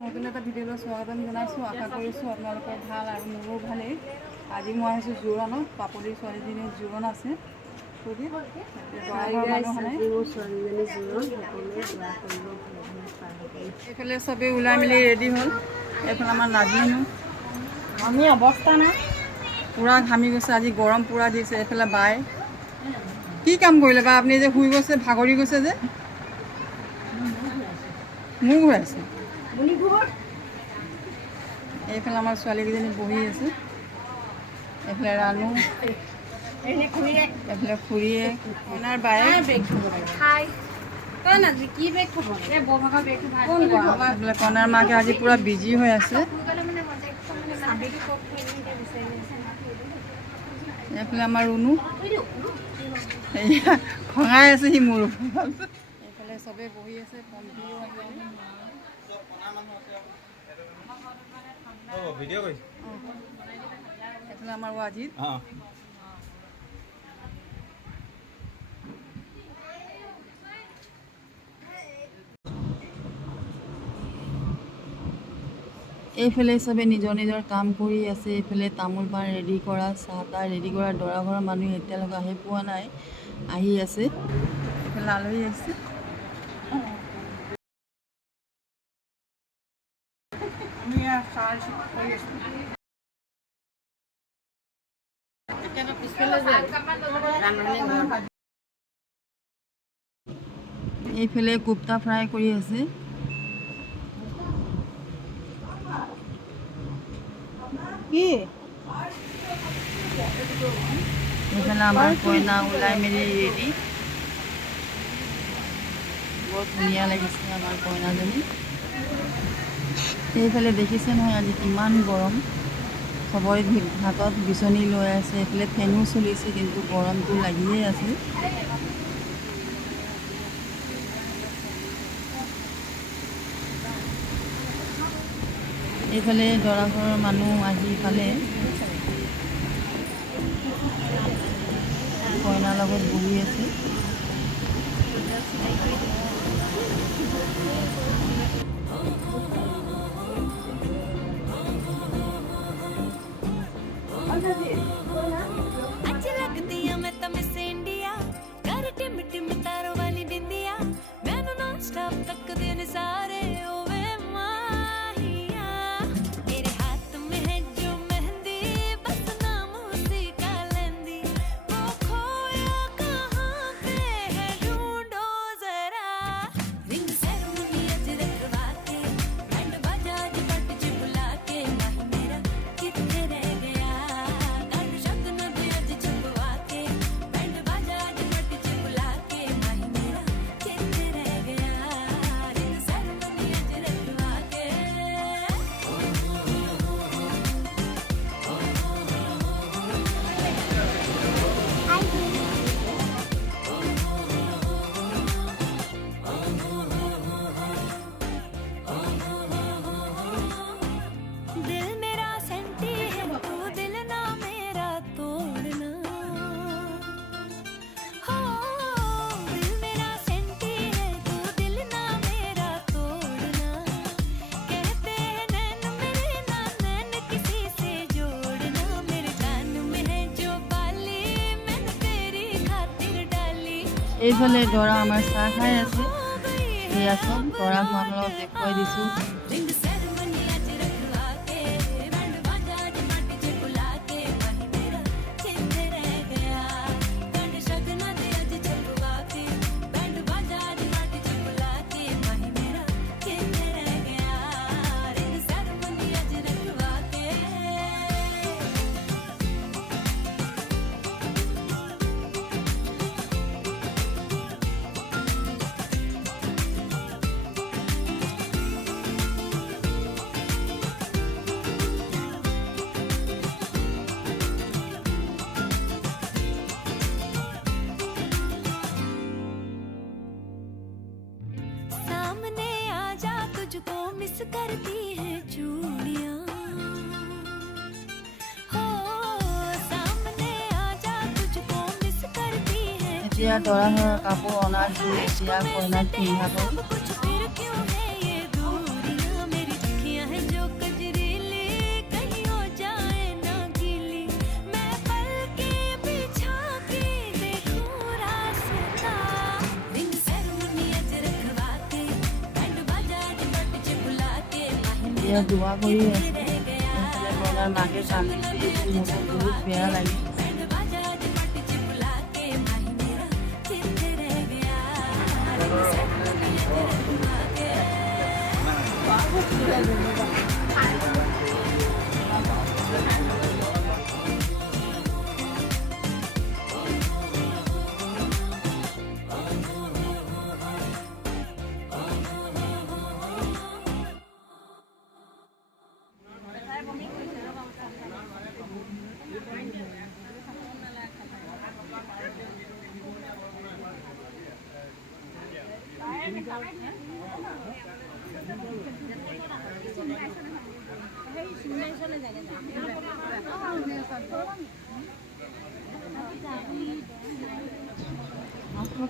নতুন এটা ভিডিঅ'লৈ স্বাগতম জনাইছোঁ। আশা কৰিছোঁ আপোনালোকৰ ভাল আৰু মোৰো ভালেই। আজি মই আহিছোঁ জোৰণত। পাপলিৰ ছোৱালীজনীৰ জোৰণ আছে। এইফালে চবেই ওলাই মেলি ৰেডি হ'ল। এইফালে আমাৰ নাজিনো আমি অৱস্থা নাই, পূৰা ঘামি গৈছে। আজি গৰম পূৰা দিছে। এইফালে বাই কি কাম কৰিলে বা আপুনি যে শুই গৈছে, ভাগৰি গৈছে যে মূৰ ঘূৰাইছে। এইফালে আমাৰ ছোৱালীকেইজনী বহি আছে। এইফালে ৰাণু, এইফালে খুৰীয়ে, কইনাৰ বায়ে এইফালে কইনাৰ মাকে আজি পূৰা বিজি হৈ আছে। এইফালে আমাৰ ৰুণু খঙাই আছে সি মোৰ। এইফালে চবেই বহি আছে। পম্পীও এইফালে আমাৰ ৱাজিদ। এইফালে চবে নিজৰ নিজৰ কাম কৰি আছে। এইফালে তামোল পাণ ৰেডি কৰা, চাহ তাহ ৰেডি কৰা। দৰা ঘৰৰ মানুহ এতিয়ালৈকে আহি পোৱা নাই, আহি আছে। এইফালে আলহী আহিছে। এইফালে কোপ্তা ফ্ৰাই কৰি আছে। এইফালে আমাৰ কইনা ওলাই মেলি ৰেডি। বৰ ধুনীয়া লাগিছে আমাৰ কইনাজনী। এইফালে দেখিছে নহয় আজি কিমান গৰম। চবৰে হাতত বিচনী লৈ আছে। এইফালে ফেনো চলিছে, কিন্তু গৰমটো লাগিয়ে আছে। এইফালে দৰা ঘৰৰ মানুহ আহি পালে, কইনাৰ লগত বহি আছে। এইফালে দৰা আমাৰ চাহ খাই আছে। এয়া চব দৰাক মই আপোনালোকক দেখুৱাই দিছোঁ। करती है चूड़ियां हो सामने आजा तुझको मिस करती है। এতিয়া দৰা ঘৰৰ কাপোৰ অনাৰ এতিয়া কইনাক পিন্ধাব। এতিয়া দোৱা কৰি আছে। এইফালে কইনাৰ মাকে কান্দিছে, মোৰ বহুত বেয়া লাগে।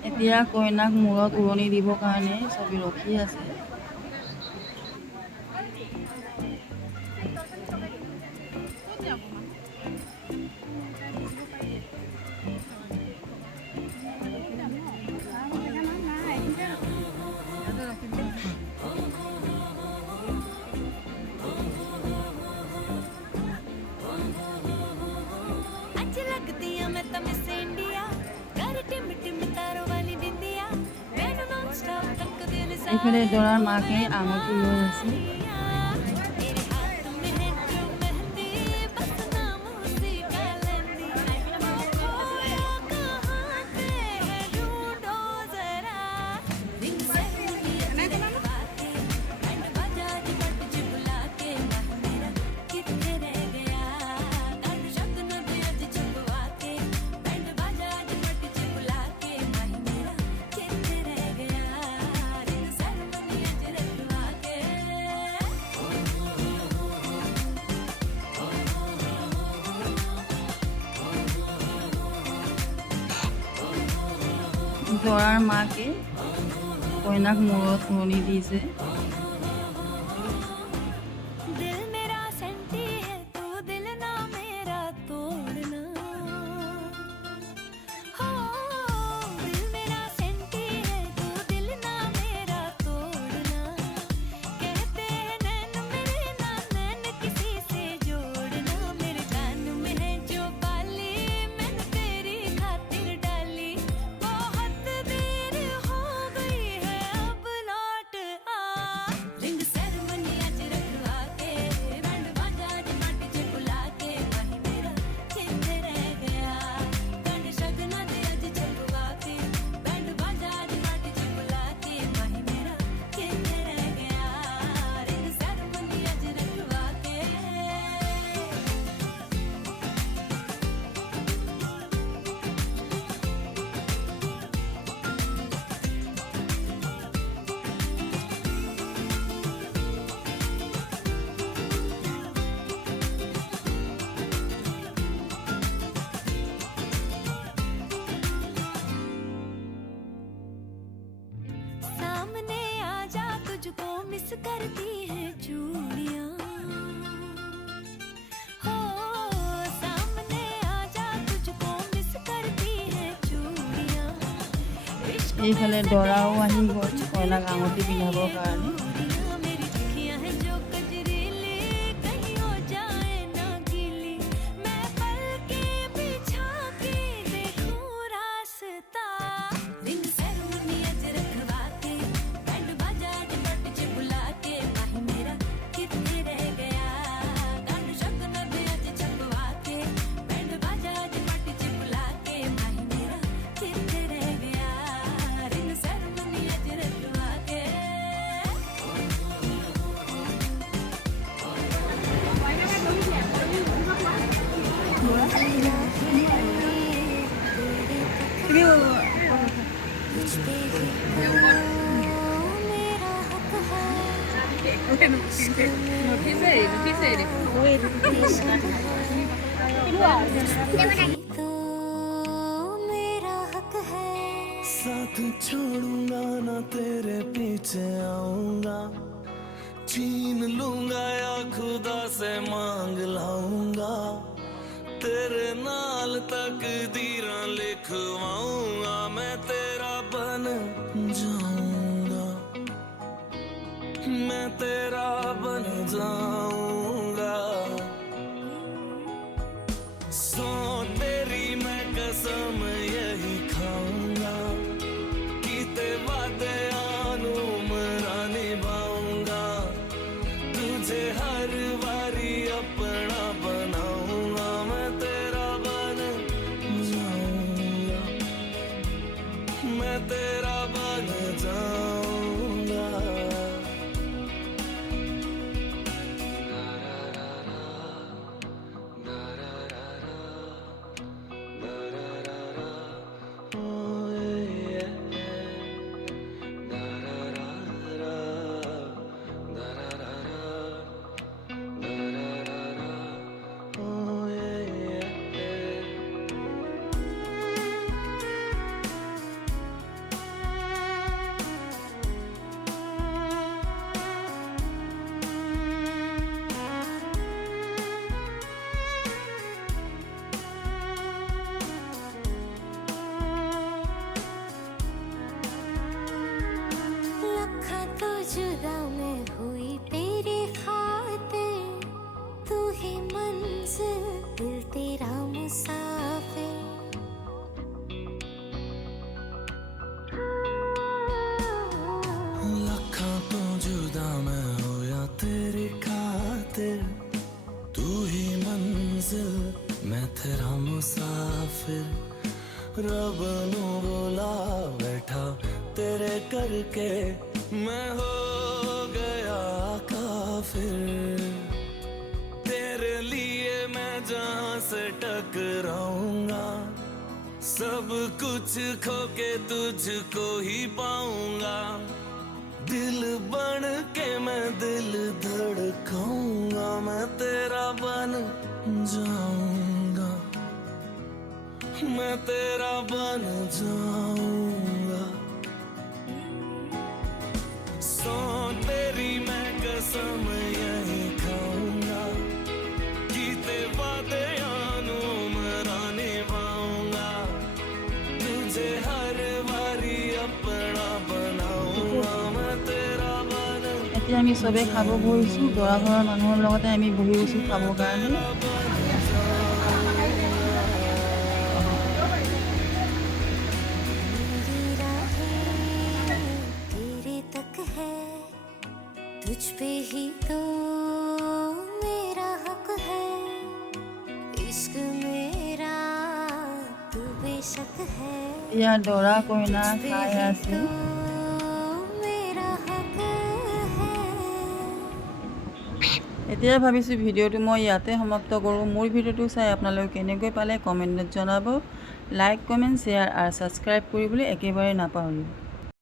এতিয়া কইনাক মূৰত উৰণি দিবৰ কাৰণে চবেই ৰখি আছে। এইফালে দৰাৰ মাকে আঙুঠি লৈ আছে। দৰাৰ মাকে কইনাক মূৰত উৰণি দিছে। करती है चूड़ियां हो सामने आजा तुझको मिस करती है चूड़ियां এইফালে দৰাও আহি গ'ল কইনাক আঙুঠি পিন্ধাবৰ কাৰণে। मेरी अखियां हैं जो कजरीली कहीं हो जाए ना गीली मैं पलके बिछा के देखूं रास्ता रिंग सेरेमनी अज रखवा के बैंड बाजा जट च बुला के माही मेरा कितने रह गया गान शगन दे अज छपवा के बैंड बाजा जट च बुला के माही मेरा कितने रह गया रिंग सेरेमनी अज रखवा के तो मेरा हक है साथ छोड़ूंगा ना तेरे पीछे आऊंगा छीन लूंगा या खुदा से मांग लाऊंगा तेरे नाल तकदीरां लिखवाऊंगा मैं तेरा बन जाऊंगा मैं तेरा बन जाऊंगा तुझे हर बारी अपना बनाऊंगा, मैं तेरा बन जाऊंगा, मैं तेरा बन जाऊंगा। लखा तो जुदा मैं हुई तेरे खातिर, तू ही मंजिल दिल तेरा मुसाफिर। लखा तो जुदा मैं होया तेरी खातिर, तू ही मंजिल मैं तेरा मुसाफिर। रब नू बोला बैठा तेरे करके, मैं हो गया काफिर। तेरे लिए मैं जहां से टकराऊंगा, सब कुछ खो के तुझको ही पाऊंगा। दिल बन के मैं दिल धड़काऊंगा, मैं तेरा बन जाऊंगा, मैं तेरा बन जाऊंगा। सौ तेरी मैं कसम यही खाऊंगा, कीते वादे यानू मरा निभाऊंगा। तुझे हर बारी अपना बनाऊंगा, मैं तेरा बन এতিয়া আমি চবেই খাব বহিছোঁ, দৰা ঘৰৰ মানুহৰ লগতে আমি বহি গৈছোঁ খাবৰ কাৰণে। मेरी राहें तेरे तक है, तुझ पे ही तो मेरा हक है। इश्क मेरा तू बेशक है, এতিয়া দৰা কইনা तुझ पे খাই ही আছে। तो मेरा हक है। এতিয়া ভাবিছোঁ ভিডিঅ'টো মই ইয়াতে সমাপ্ত কৰোঁ। মোৰ ভিডিঅ'টো চাই আপোনালোকে কেনেকৈ পালে কমেণ্টত জনাব। লাইক, কমেণ্ট, শ্বেয়াৰ আৰু ছাবস্ক্ৰাইব কৰিবলৈ একেবাৰে নাপাহৰিব।